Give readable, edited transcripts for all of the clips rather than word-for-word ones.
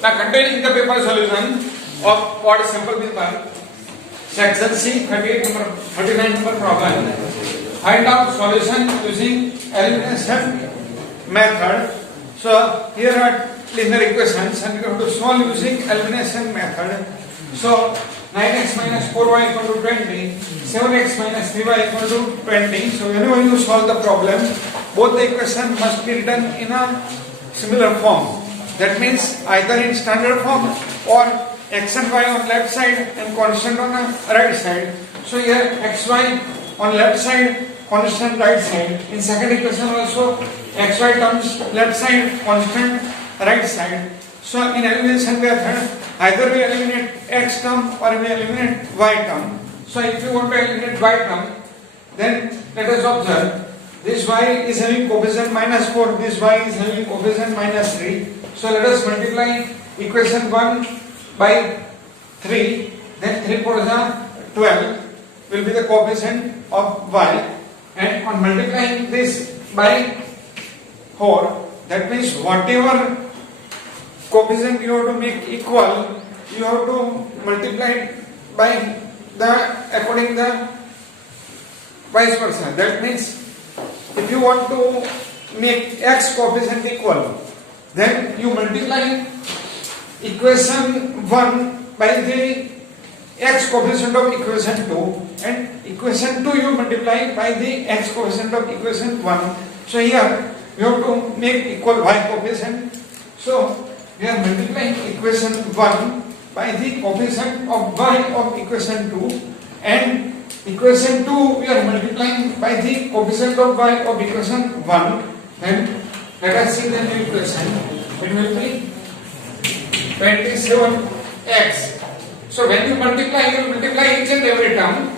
Now containing the paper solution of what is sample paper, section C, 39 number problem. Find out solution using elimination method. So here are linear equations and we have to solve using elimination method. So 9x minus 4y equal to 20, 7x minus 3y equal to 20. So whenever you solve the problem, both the equation must be written in a similar form. That means either in standard form or x and y on left side and constant on the right side. So here xy on left side, constant right side. In second equation also xy terms left side, constant right side. So in elimination method, either we eliminate x term or we eliminate y term. So if you want to eliminate y term, then let us observe this y is having coefficient minus 4, this y is having coefficient minus 3. So let us multiply equation 1 by 3, then 3 4 is 12 will be the coefficient of y, and on multiplying this by 4, that means whatever coefficient you have to make equal, you have to multiply by the according the vice versa. That means if you want to make x coefficient equal, then you multiply equation 1 by the x coefficient of equation 2, and equation 2 you multiply by the x coefficient of equation 1. So here you have to make equal y coefficient. So we are multiplying equation 1 by the coefficient of y of equation 2, and equation 2 we are multiplying by the coefficient of y of equation 1. Then let us see the new equation. It will be 27x. So when you multiply each and every term.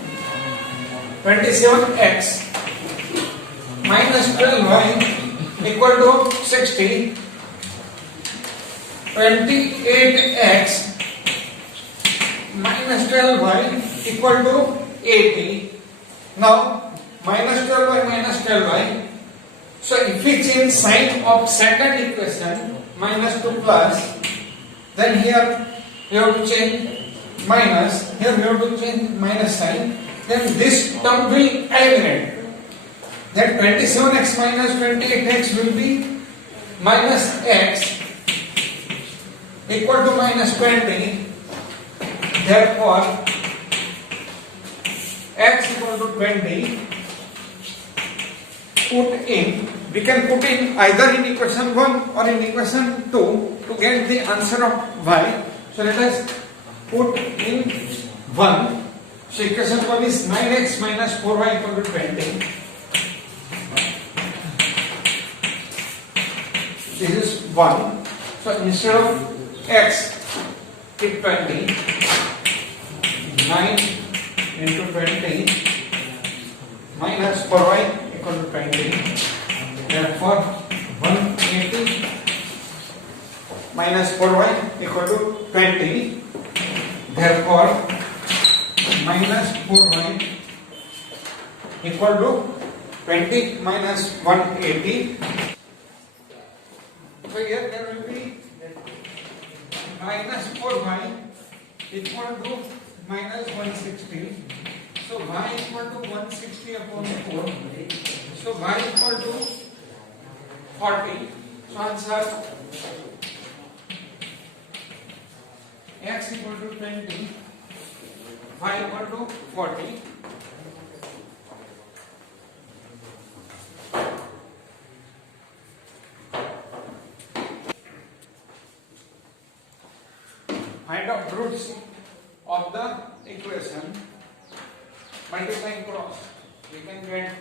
27x minus 12y equal to 60. 28x minus 12y equal to 80. Now minus 12y minus 12y. So if we change sign of second equation minus to plus, then here we have to change minus, here we have to change minus sign, then this term will eliminate. That 27x minus 28x will be minus x equal to minus 20. Therefore x equal to 20. We can put in either in equation 1 or in equation 2 to get the answer of y. So let us put in 1. So equation 1 is 9x minus 4y equal to 20. This is 1. So instead of x, keep 20. 9 into 20 minus 4y equal to 20. Therefore 180 minus 4y equal to 20. Therefore minus 4y equal to 20 minus 180. So here there will be minus 4y equal to minus 160. So y equal to 160 upon 4. So y equal to 40. So answer x equal to 20, y equal to 40. Find out roots of the equation. Multiplying cross, we can get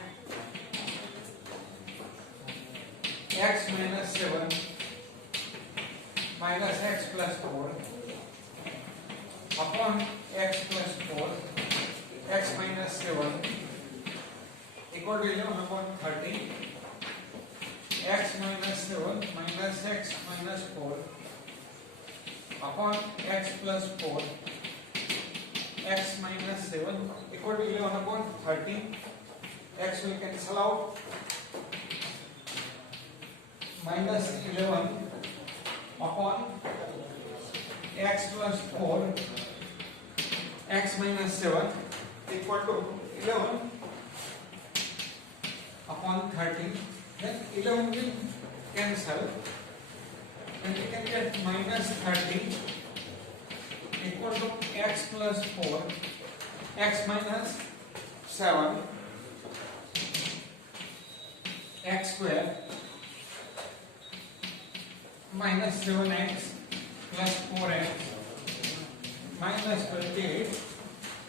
x minus 7 minus x plus 4 upon x plus 4, x minus 7 equal to 11 upon 30, x minus 7 minus x minus 4 upon x plus 4, x minus 7 equal to 11 upon 30. X will cancel out. Minus 11 upon x plus 4 x minus 7 equal to 11 upon 30. Then 11 will cancel and we can get minus 30 equal to x plus 4 x minus 7 x square minus 7x plus 4x minus 28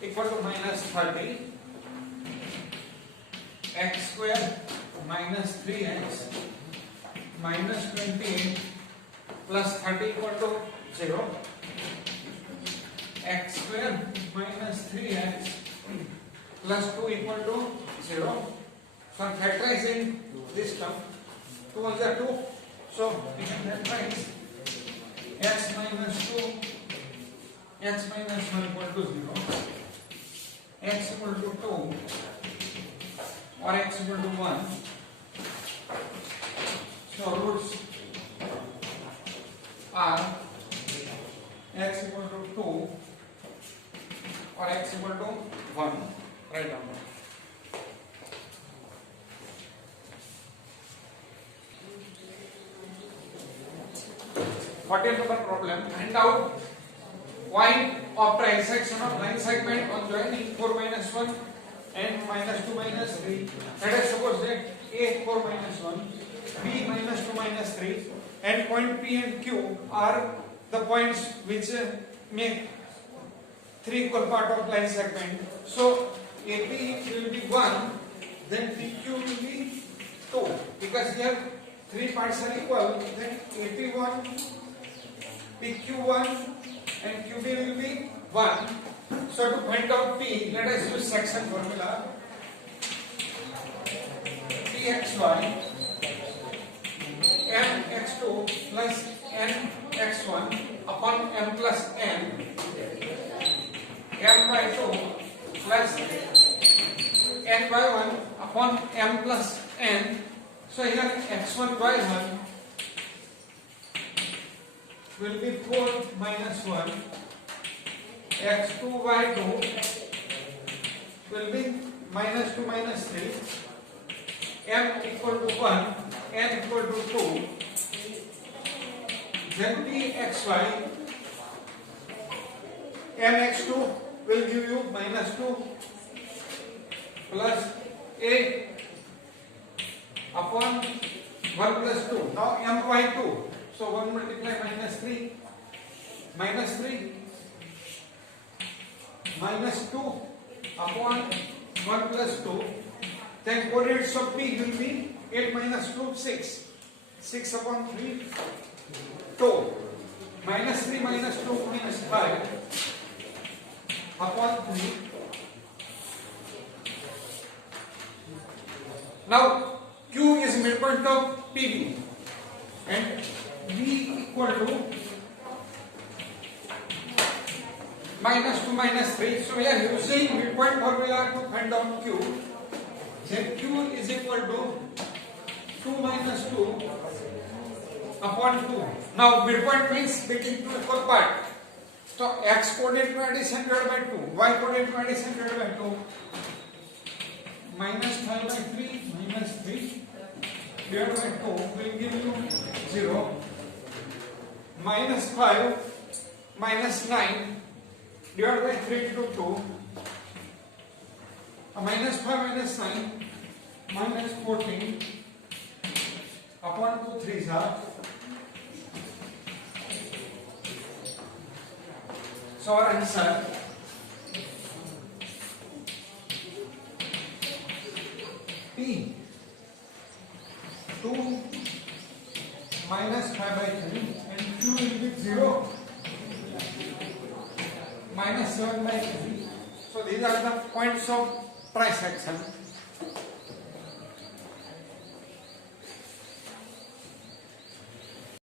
equal to minus 30 x square minus 3x minus 28 plus 30 equal to 0 x square minus 3x plus 2 equal to 0. So factorizing this term, 2 ones are 2, so we can factorize x minus 2 x minus 1 equal to 0 x equal to 2 or x equal to 1. So roots are x equal to 2 or x equal to 1. Write down. Whatever the problem, find out point of the intersection of line segment on joining 4 minus 1 and minus 2 minus 3. Let us suppose that A 4 minus 1, B minus 2 minus 3, and point P and Q are the points which make 3 equal part of line segment. So AP will be 1, then PQ will be 2. Because here 3 parts are equal, then AP1, PQ1 and QB will be 1. So to find out P, let us use section formula. Pxy mx2 plus nx1 upon m plus n, m by 2 plus n by 1 upon m plus n. So here x1 by 1 will be 4 minus 1, x2 by 2 will be minus 2 minus 3, m equal to 1, n equal to 2, then pxy mx2 will give you minus 2 plus 8 upon 1 plus 2. Now m by 2. So 1 multiply minus 3 minus 3 minus 2 upon 1 plus 2. Then coordinates of P will be 8 minus 2, 6. 6 upon 3, 2. Minus 3 minus 2 minus 5 upon 3. Now Q is midpoint of PB and B equal to minus 2 minus 3. So we are using midpoint formula to find out Q. Then Q is equal to 2 minus 2 upon 2. Now midpoint means between 2 equal part. So x coordinate addition divided by 2, y coordinate addition divided by 2. Minus 5 by 3 minus 3 divided by 2 will give you 0. Minus 5 minus 9 divided by 3 into 2. Minus 5 minus 9 minus 14 upon 2 3s are. So our answer P 2 minus 5 by 3 and Q will be 0 minus 7 by 3. So these are the points of trisection.